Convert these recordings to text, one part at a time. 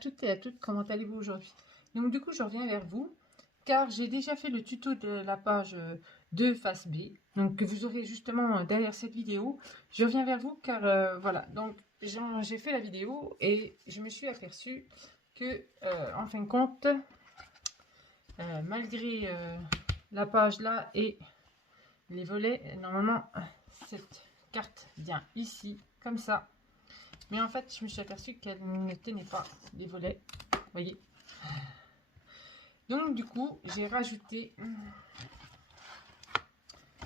toutes et à toutes, comment allez-vous aujourd'hui? Donc du coup je reviens vers vous car j'ai déjà fait le tuto de la page 2 face B, donc que vous aurez justement derrière cette vidéo. Je reviens vers vous car voilà, donc j'ai fait la vidéo et je me suis aperçue que en fin de compte, malgré la page là et les volets, normalement cette carte vient ici comme ça. Mais en fait, je me suis aperçue qu'elle ne tenait pas les volets. Vous voyez. Donc, du coup, j'ai rajouté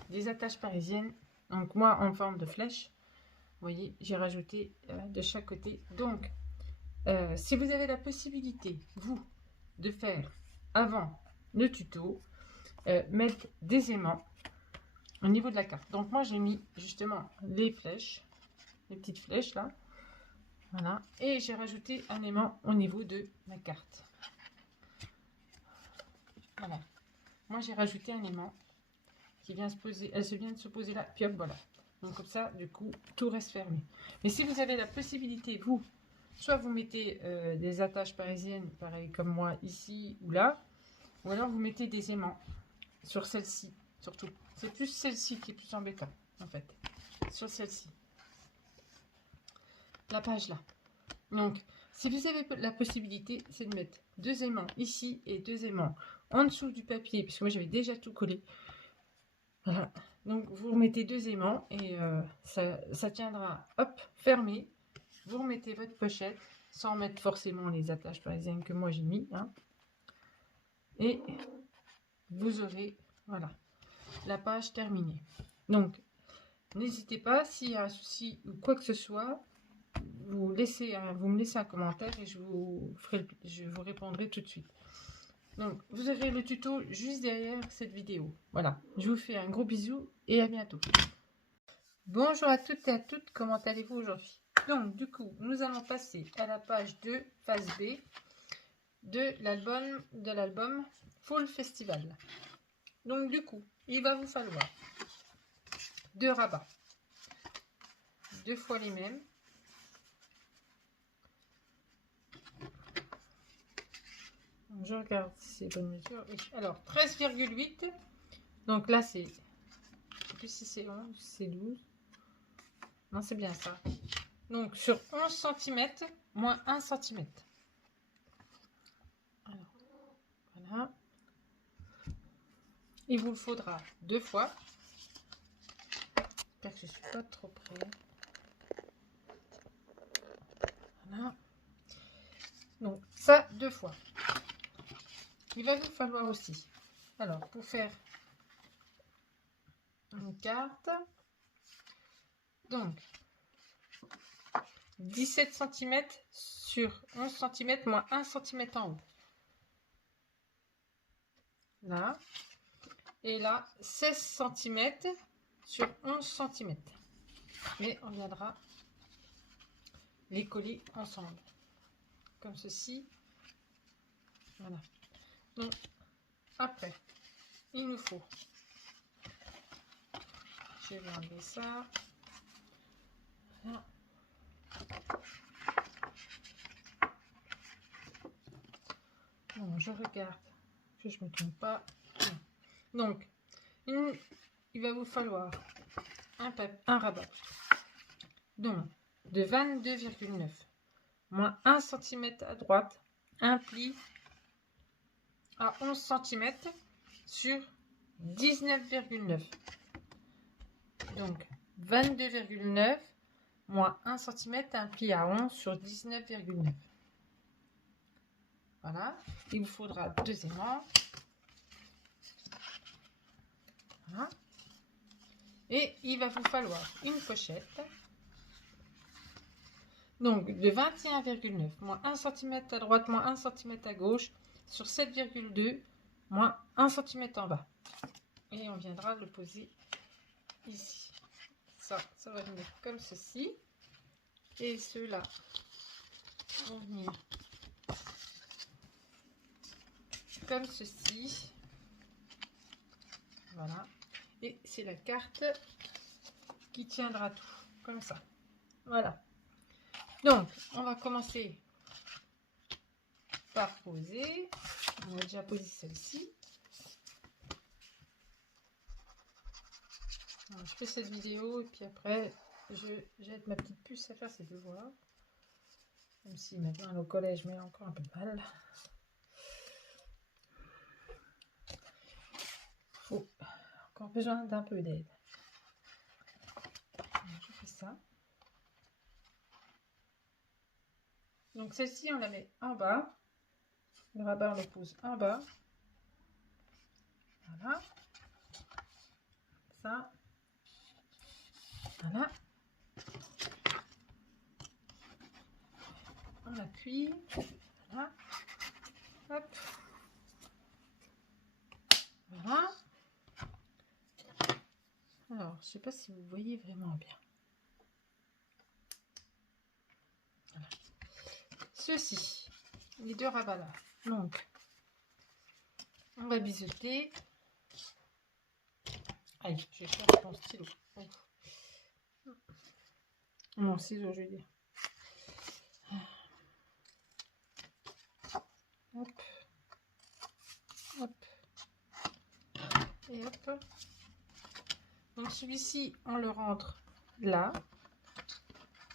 des attaches parisiennes. Donc, moi, en forme de flèche. Vous voyez, j'ai rajouté de chaque côté. Donc, si vous avez la possibilité, vous, de faire avant le tuto, mettre des aimants au niveau de la carte. Donc, moi, j'ai mis justement les flèches, les petites flèches là. Voilà, et j'ai rajouté un aimant au niveau de ma carte. Voilà, moi j'ai rajouté un aimant qui vient se poser, elle se vient de se poser là, puis hop, voilà. Donc comme ça, du coup, tout reste fermé. Mais si vous avez la possibilité, vous, soit vous mettez des attaches parisiennes, pareil comme moi ici ou là, ou alors vous mettez des aimants sur celle-ci, surtout. C'est plus celle-ci qui est plus embêtant, en fait, sur celle-ci. La page là. Donc, si vous avez la possibilité, c'est de mettre deux aimants ici et deux aimants en dessous du papier, puisque moi j'avais déjà tout collé. Voilà. Donc, vous remettez deux aimants et ça tiendra, hop, fermé. Vous remettez votre pochette, sans mettre forcément les attaches parisiennes que moi j'ai mis. Hein, et vous aurez, voilà, la page terminée. Donc, n'hésitez pas, s'il y a un souci ou quoi que ce soit, vous me laissez un commentaire et je vous répondrai tout de suite. Donc, vous aurez le tuto juste derrière cette vidéo. Voilà, je vous fais un gros bisou et à bientôt. Bonjour à toutes et à toutes, comment allez-vous aujourd'hui? Donc, du coup, nous allons passer à la page 2, phase B, de l'album Fall Festival. Donc, du coup, il va vous falloir deux rabats, deux fois les mêmes. Je regarde si c'est bonne mesure. Oui. Alors, 13,8. Donc là, c'est... Je sais plus si c'est 11, c'est 12. Non, c'est bien ça. Donc, sur 11 cm, moins 1 cm. Alors, voilà. Il vous le faudra deux fois. J'espère que je ne suis pas trop près. Voilà. Donc, ça, deux fois. Il va vous falloir aussi, alors, pour faire une carte, donc, 17 cm sur 11 cm moins 1 cm en haut. Là. Et là, 16 cm sur 11 cm. Mais on viendra les coller ensemble. Comme ceci. Voilà. Donc, après, il nous faut... Je vais enlever ça. Voilà. Bon, je regarde que je ne me trompe pas. Donc, il va vous falloir un rabat. Donc, de 22,9 moins 1 cm à droite, un pli à 11 cm sur 19,9. Donc, 22,9 moins 1 cm, un pli à 11 sur 19,9. Voilà. Il vous faudra deux aimants. Voilà. Et il va vous falloir une pochette. Donc, de 21,9 moins 1 cm à droite, moins 1 cm à gauche, sur 7,2, moins 1 cm en bas. Et on viendra le poser ici. Ça va venir comme ceci. Et ceux-là vont venir comme ceci. Voilà. Et c'est la carte qui tiendra tout, comme ça. Voilà. Donc, on va commencer par poser. On va déjà poser celle-ci. Je fais cette vidéo et puis après, j'aide ma petite puce à faire ses devoirs. Même si maintenant au collège, mais encore un peu mal. Faut encore besoin d'un peu d'aide. Je fais ça. Donc celle-ci, on la met en bas. Le rabat, on le pose en bas. Voilà. Ça. Voilà. On appuie. Voilà. Hop. Voilà. Alors, je sais pas si vous voyez vraiment bien. Voilà. Ceci, les deux rabats là. Donc, on va biseauter. Aïe, je cherche mon stylo. Mon ciseau, je veux dire. Hop. Hop. Et hop. Donc celui-ci, on le rentre là.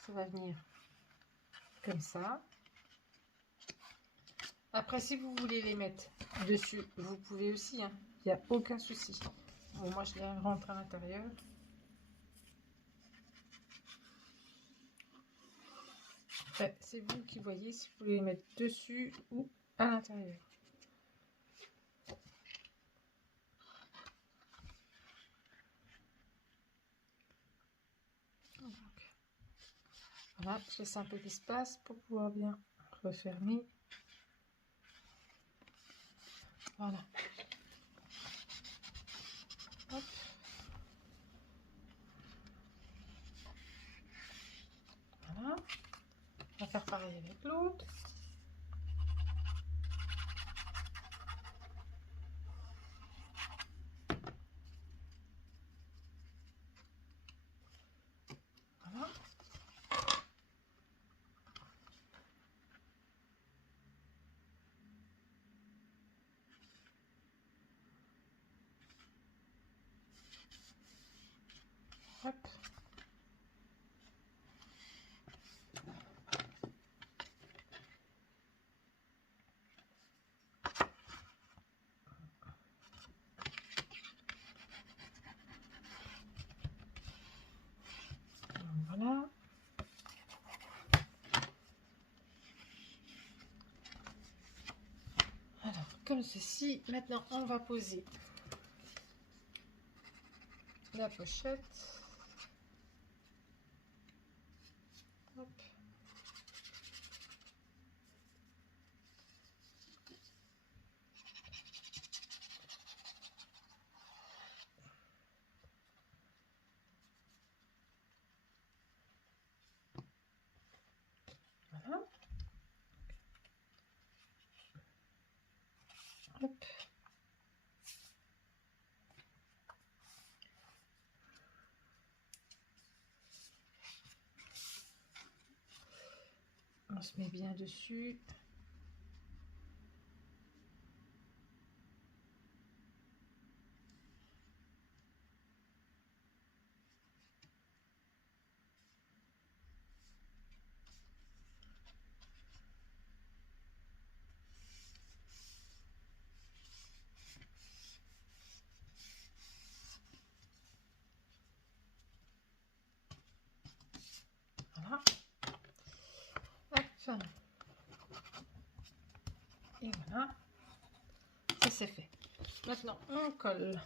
Ça va venir comme ça. Après, si vous voulez les mettre dessus, vous pouvez aussi. Hein. Il n'y a aucun souci. Bon, moi, je les rentre à l'intérieur. Enfin, c'est vous qui voyez si vous voulez les mettre dessus ou à l'intérieur. Voilà, je laisse un peu d'espace pour pouvoir bien refermer. Voilà. Hop. Voilà. On va faire pareil avec l'autre. Voilà. Hop. Voilà. Alors, comme ceci, maintenant on va poser la pochette. Hop. Voilà. Hop. On se met bien dessus. Voilà. Hop. Et voilà. Ça c'est fait. Maintenant, on colle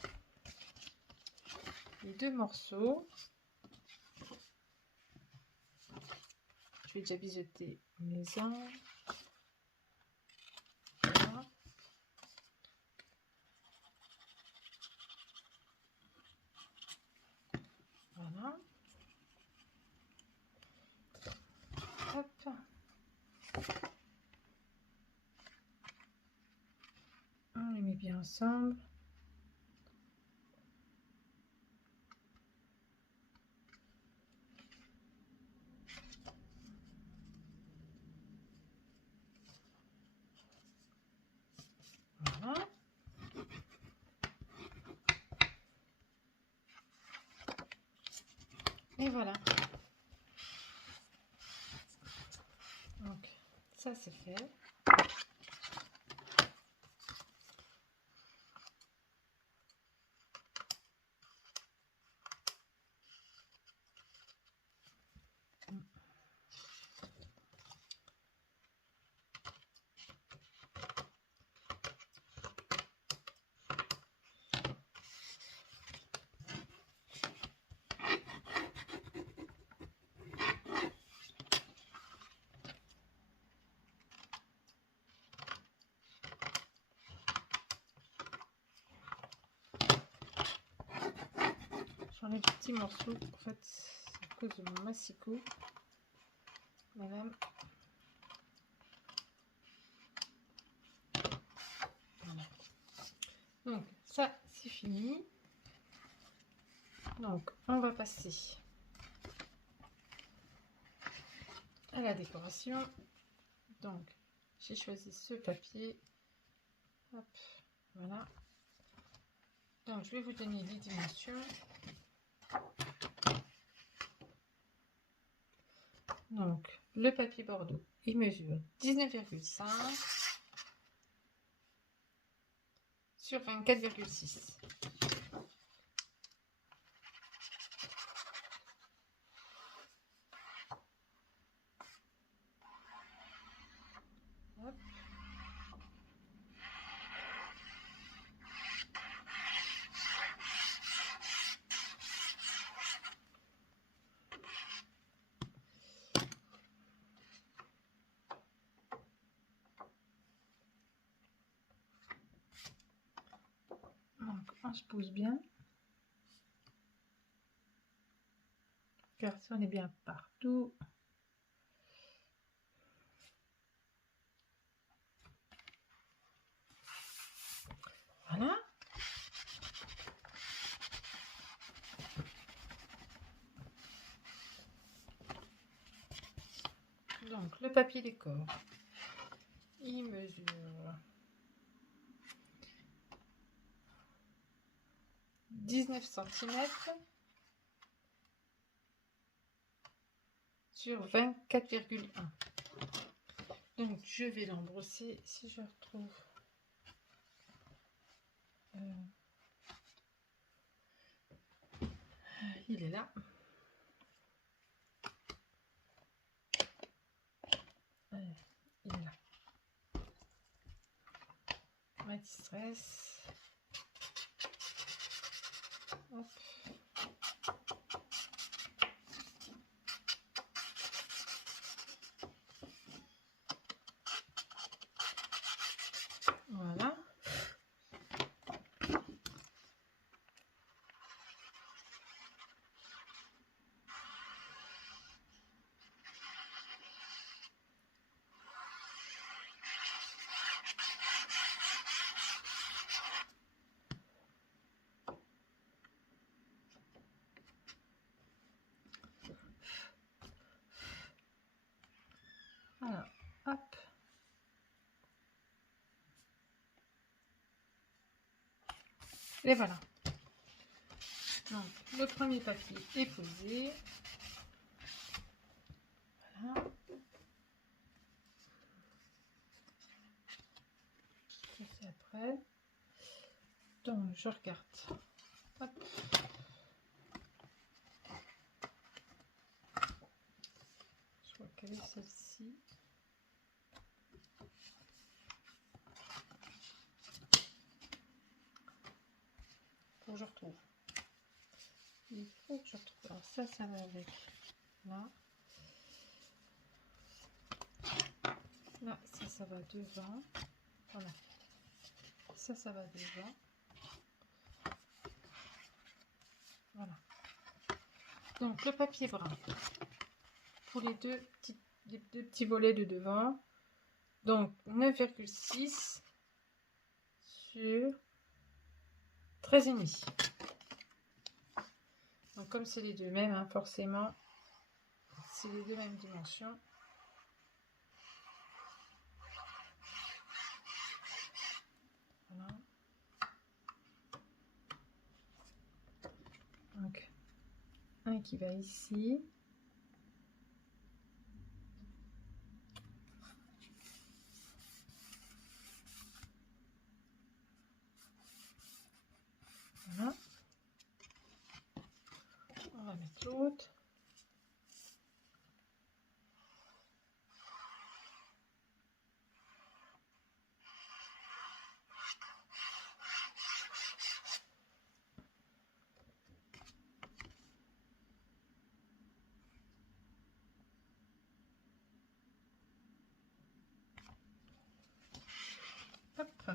les deux morceaux. Je vais déjà biseauter mes angles. Voilà. Voilà. Hop. On les met bien ensemble. Et voilà. Donc, ça c'est fait. J'enlève des petits morceaux, en fait, c'est à cause de mon massicot. Madame. Voilà. Donc, ça, c'est fini. Donc, on va passer à la décoration. Donc, j'ai choisi ce papier. Hop, voilà. Donc, je vais vous donner les dimensions. Donc, le papier Bordeaux, il mesure 19,5 sur 24,6. Hop. Donc, on se pose bien. Car ça, on est bien partout. Voilà. Donc, le papier décor, il mesure 19 cm sur 24,1. Donc, je vais l'embrosser si je retrouve. Il est là. Il est là. Anti-stress. Hop. Voilà. Voilà. Hop. Et voilà. Donc, le premier papier est posé. Voilà. Ça, c'est après. Donc, je regarde. Hop. Je vois quelle est celle-ci. Faut que je retrouve. Il faut que je retrouve. Alors ça va avec là. Là, ça va devant. Voilà. Ça va devant. Voilà. Donc, le papier brun. Pour les deux petits volets de devant. Donc, 9,6 sur 13,5. Donc, comme c'est les deux mêmes, hein, forcément, c'est les deux mêmes dimensions. Voilà. Donc, un qui va ici. Voilà. On va mettre l'autre. Hop.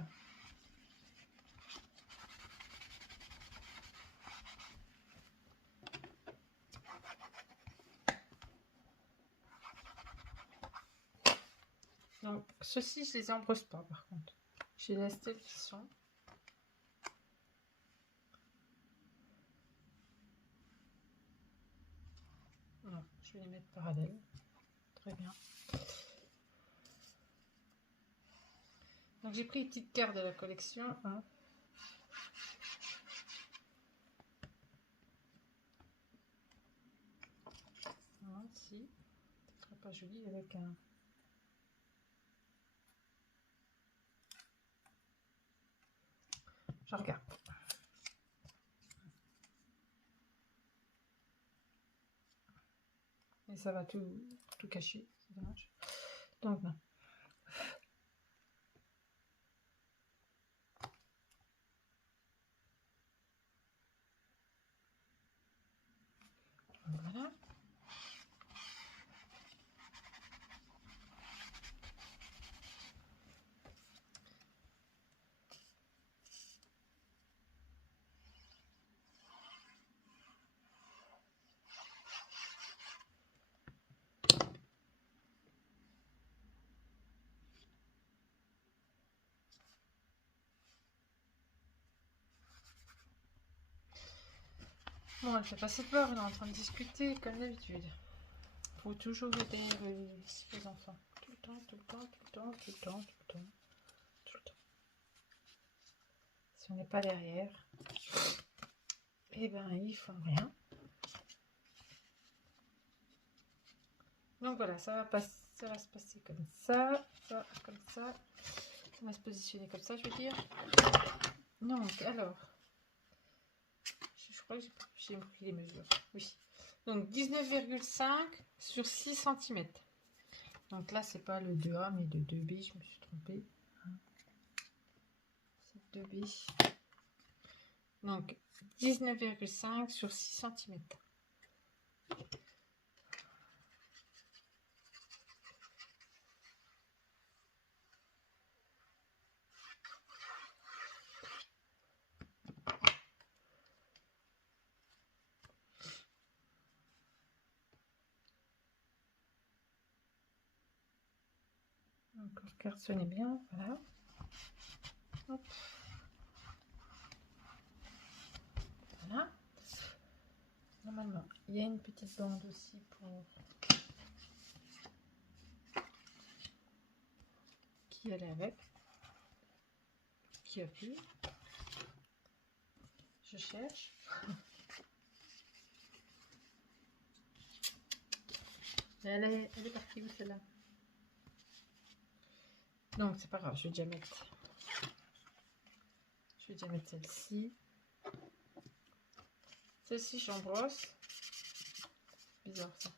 Donc, ceux-ci, je les embrosse pas par contre. Je les laisse tels qu'ils sont. Non, je vais les mettre parallèles. Très bien. Donc, j'ai pris une petite carte de la collection. Hein. Voilà, si. Ce serait pas joli avec un... Je regarde. Et ça va tout cacher. C'est dommage. Donc, non. Voilà. Bon, elle fait pas cette peur, elle est en train de discuter comme d'habitude. Faut toujours aider les enfants. Tout le temps, tout le temps, tout le temps, tout le temps, tout le temps, tout le temps. Si on n'est pas derrière, eh ben ils font rien. Donc voilà, ça va se passer comme ça, comme ça. On va se positionner comme ça, je veux dire. Donc alors, je crois que j'ai pris les mesures. Oui. Donc 19,5 sur 6 cm. Donc là, c'est pas le 2A, mais le 2B, je me suis trompée. C'est 2B. Donc 19,5 sur 6 cm. Encore cartonner bien, voilà. Hop. Voilà. Normalement, il y a une petite bande aussi pour qui allait avec, qui a plu. Je cherche. Elle est partie où celle-là? Donc c'est pas grave, je vais déjà mettre celle-ci. Celle-ci j'embrosse. Bizarre ça.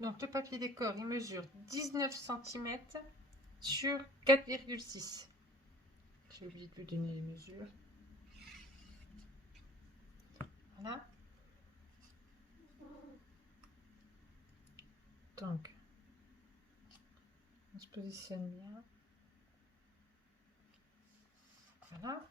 Donc le papier décor, il mesure 19 cm sur 4,6. J'ai oublié de lui donner les mesures. Voilà. Donc, on se positionne bien. Voilà.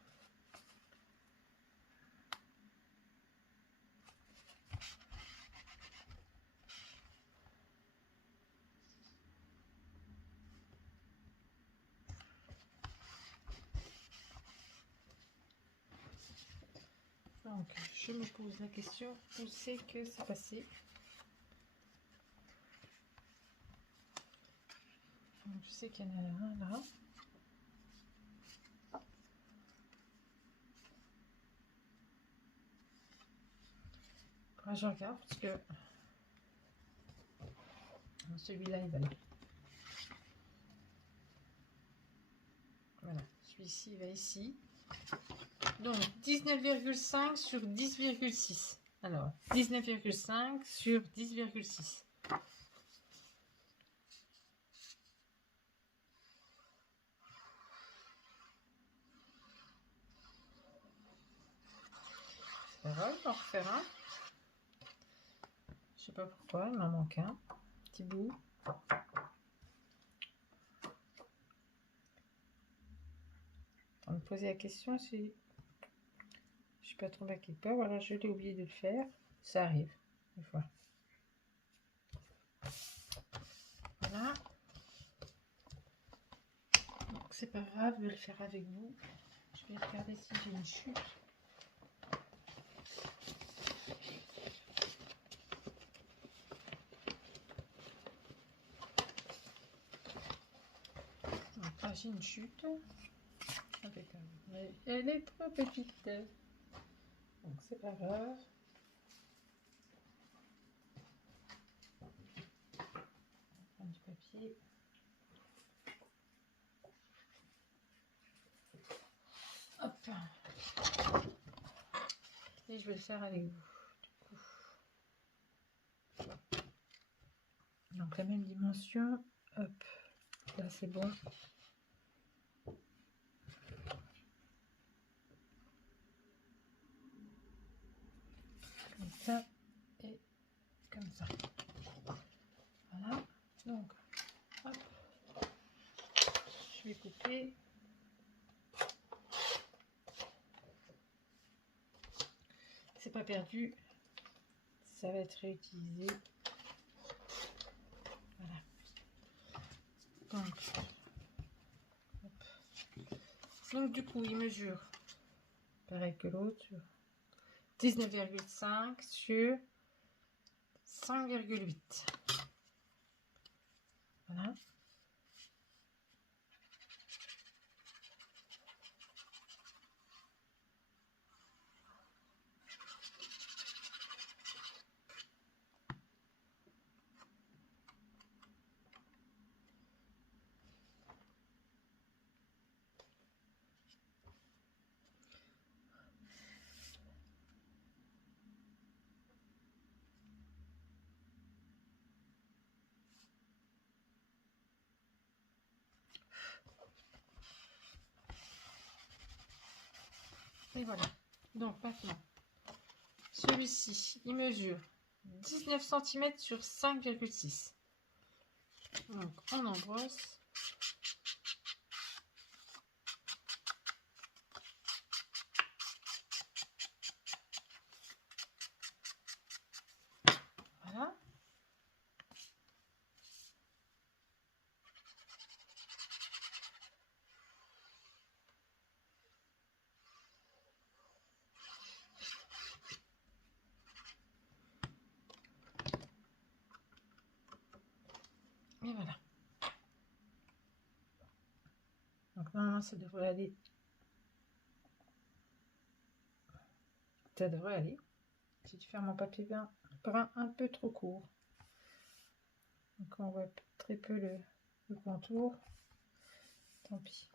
Donc, je me pose la question, où c'est que c'est passé? Donc, je sais qu'il y en a un là. Après, je regarde parce que celui-là, il va là. Voilà, celui-ci va ici. Donc, 19,5 sur 10,6. Alors, 19,5 sur 10,6. C'est vrai, je vais en refaire un. Je sais pas pourquoi, il m'en manque un. Petit bout. On me poser la question si je suis pas tombée quelque part. Voilà, je l'ai oublié de le faire. Ça arrive, des fois. Voilà. Donc, c'est pas grave de le faire avec vous. Je vais regarder si j'ai une chute. Donc là, j'ai une chute. Impeccable. Mais elle est trop petite. Donc, c'est pas grave. On va prendre du papier. Hop. Et je vais le faire avec vous. Donc la même dimension. Hop. Là c'est bon. Comme ça et comme ça. Voilà. Donc hop. Je vais couper. C'est pas perdu. Ça va être réutilisé. Voilà. Donc du coup, il mesure pareil que l'autre. 19,5 sur 5,8. Voilà. Et voilà. Donc maintenant, celui-ci, il mesure 19 cm sur 5,6. Donc on embrosse. Voilà. Et voilà. Donc normalement ça devrait aller. Ça devrait aller. J'ai dû faire mon papier brun un peu trop court. Donc on voit très peu le contour. Tant pis.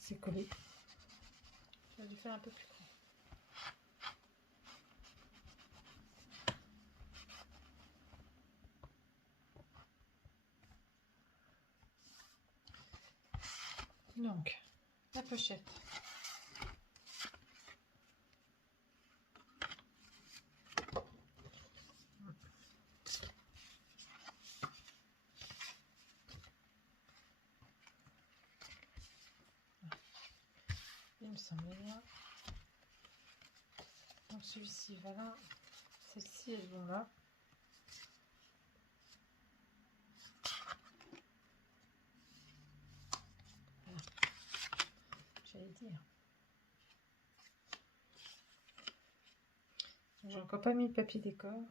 C'est collé. J'ai dû faire un peu plus grand. Donc, la pochette. Il me semble bien. Donc celui-ci va là. Celles-ci, elles vont là. Voilà. J'allais dire. J'ai encore pas mis le papier décor.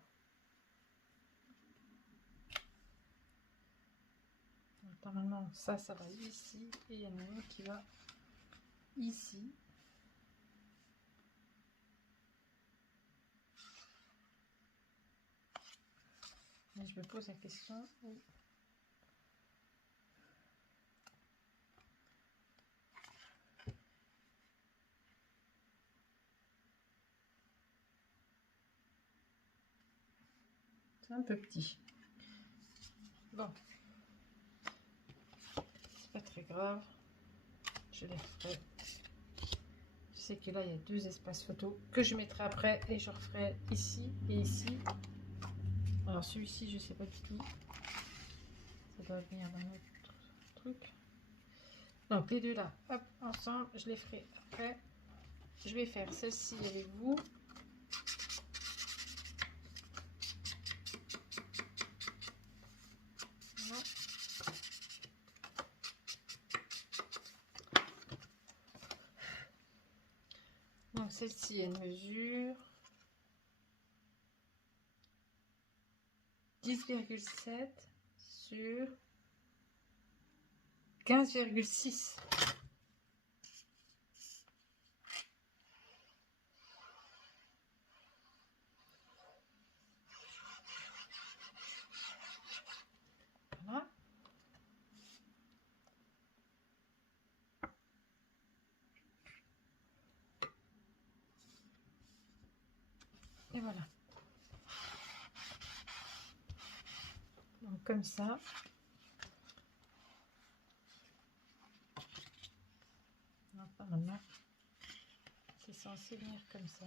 Donc, normalement, ça va ici. Et il y en a une qui va ici. Mais je me pose la question. Oui. C'est un peu petit. Bon. C'est pas très grave. Je les referai. Je sais que là, il y a 2 espaces photos que je mettrai après. Et je referai ici et ici. Alors celui-ci, je sais pas du tout. Ça doit venir dans notre truc. Donc les deux là, hop, ensemble, je les ferai après. Je vais faire celle-ci avec vous. Voilà. Donc celle-ci, elle mesure 10,7 sur 15,6. Voilà. Et voilà. Donc comme ça. Non, pas maintenant. C'est censé venir comme ça.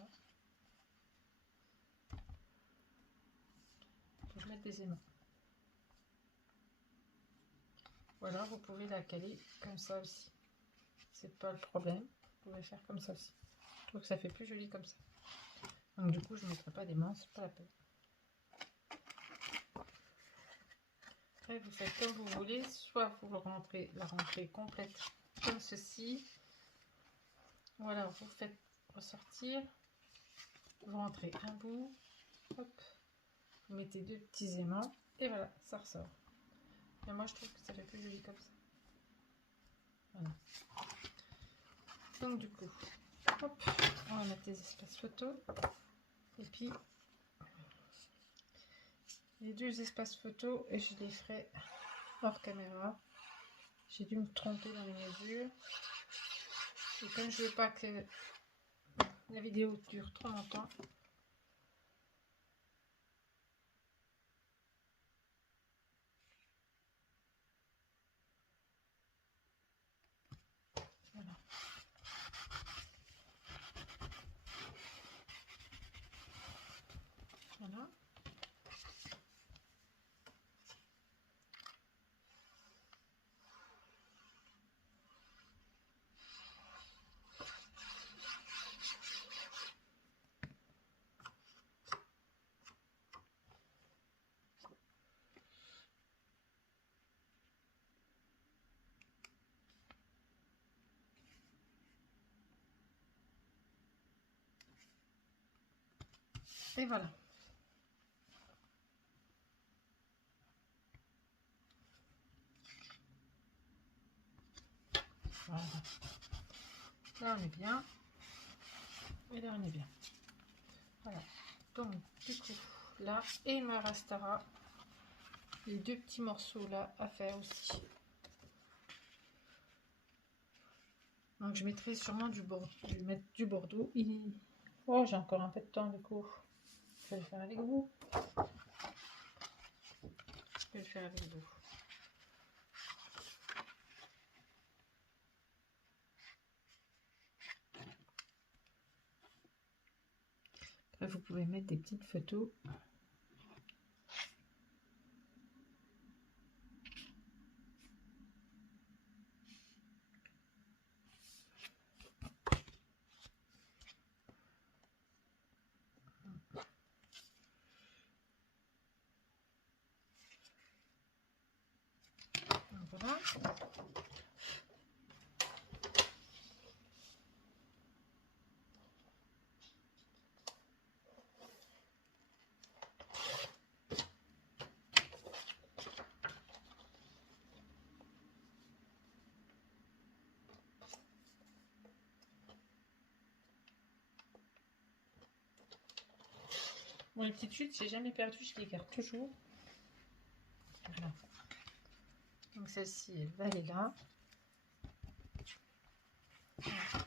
Faut que je mette des aimants. Voilà, vous pouvez la caler comme ça aussi. C'est pas le problème. Vous pouvez faire comme ça aussi. Je trouve que ça fait plus joli comme ça. Donc du coup, je ne mettrai pas d'aimants, c'est pas la peine. Après, vous faites comme vous voulez. Soit vous rentrez la rentrée complète comme ceci. Voilà, vous faites ressortir. Vous rentrez un bout. Hop. Vous mettez 2 petits aimants. Et voilà, ça ressort. Et moi, je trouve que ça fait plus joli comme ça. Voilà. Donc du coup, hop, on va mettre des espaces photos. Et puis, les 2 espaces photos, et je les ferai hors caméra. J'ai dû me tromper dans les mesures. Et comme je veux pas que la vidéo dure trop longtemps, voilà. Voilà. Et voilà. Voilà. Là on est bien. Et là on est bien. Voilà. Donc du coup, là, et il me restera les 2 petits morceaux là à faire aussi. Donc je mettrai sûrement du bordeaux. Je vais mettre du bordeaux. Oh, j'ai encore un peu de temps du coup. Je vais le faire avec vous. Je vais le faire avec vous. Après, vous pouvez mettre des petites photos. Donc, voilà. Bon, les petites chutes, j'ai jamais perdu, je les garde toujours. Voilà. Donc celle-ci, elle va aller là.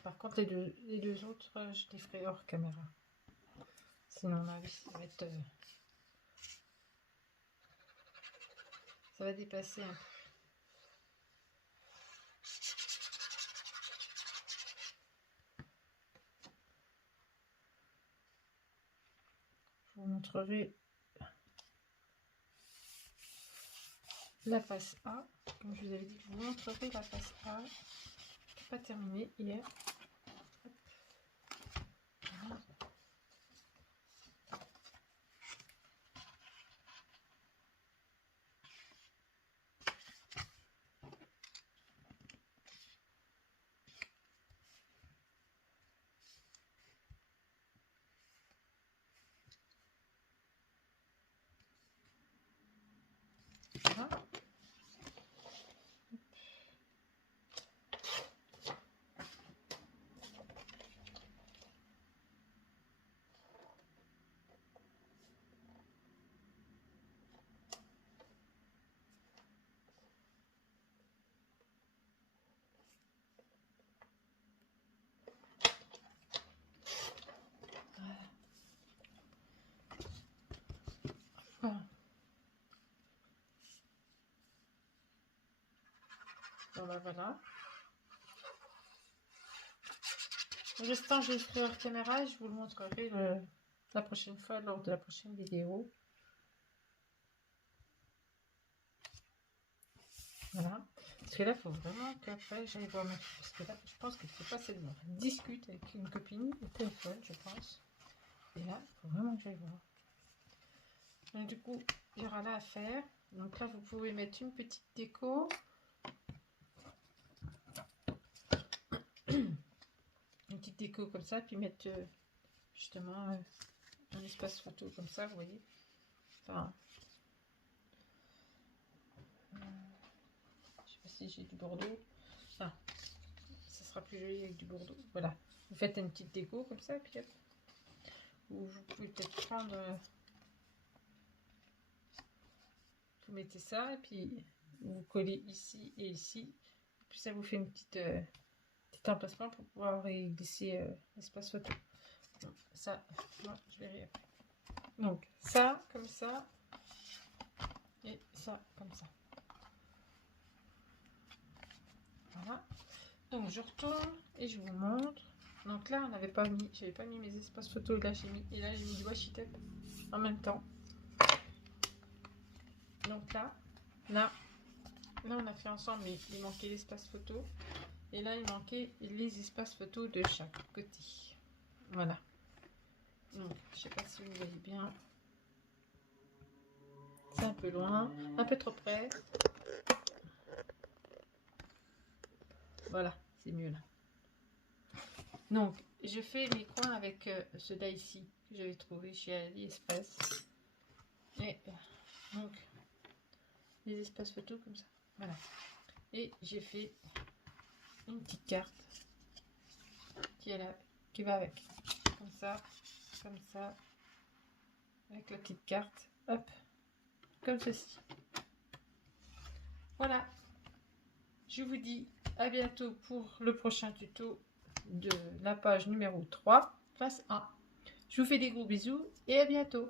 Par contre, les deux autres, je les ferai hors caméra. Sinon, ma vie, ça va être... ça va dépasser un peu. Je vous montrerai la face A. Comme je vous avais dit, je vous montrerai la face A. Pas terminé hier. Voilà. Voilà. Bon ben voilà. Le restant, je le ferai hors caméra et je vous le montrerai la prochaine fois lors de la prochaine vidéo. Voilà. Parce que là, il faut vraiment qu'après j'aille voir ma fille. Parce que là, je pense que c'est pas cette heure. Elle discute avec une copine au téléphone, je pense. Et là, il faut vraiment que j'aille voir. Donc du coup, il y aura là à faire. Donc là, vous pouvez mettre une petite déco. Une petite déco comme ça, puis mettre justement un espace photo comme ça, vous voyez. Enfin, je sais pas si j'ai du bordeaux. Ah, ça sera plus joli avec du bordeaux. Voilà. Vous faites une petite déco comme ça, puis hop. Ou vous pouvez peut-être prendre... vous mettez ça, et puis vous collez ici et ici. Puis ça vous fait une petite... petit emplacement pour pouvoir y glisser l'espace photo. Donc, ça, moi, je verrai après. Donc, ça, comme ça, et ça, comme ça. Voilà. Donc, je retourne et je vous montre. Donc là, on n'avait pas mis, j'avais pas mis mes espaces photos. Là, j'ai mis, et là, j'ai mis du washi tape en même temps. Donc là, on a fait ensemble, mais il manquait l'espace photo. Et là, il manquait les espaces photos de chaque côté. Voilà. Donc, je sais pas si vous voyez bien. C'est un peu loin, un peu trop près. Voilà, c'est mieux là. Donc, je fais mes coins avec ceux-là ici que j'avais trouvé chez AliExpress. Et donc, les espaces photos comme ça. Voilà. Et j'ai fait une petite carte qui est là, qui va avec. Comme ça, avec la petite carte. Hop, comme ceci. Voilà. Je vous dis à bientôt pour le prochain tuto de la page numéro 3, face A. Je vous fais des gros bisous et à bientôt.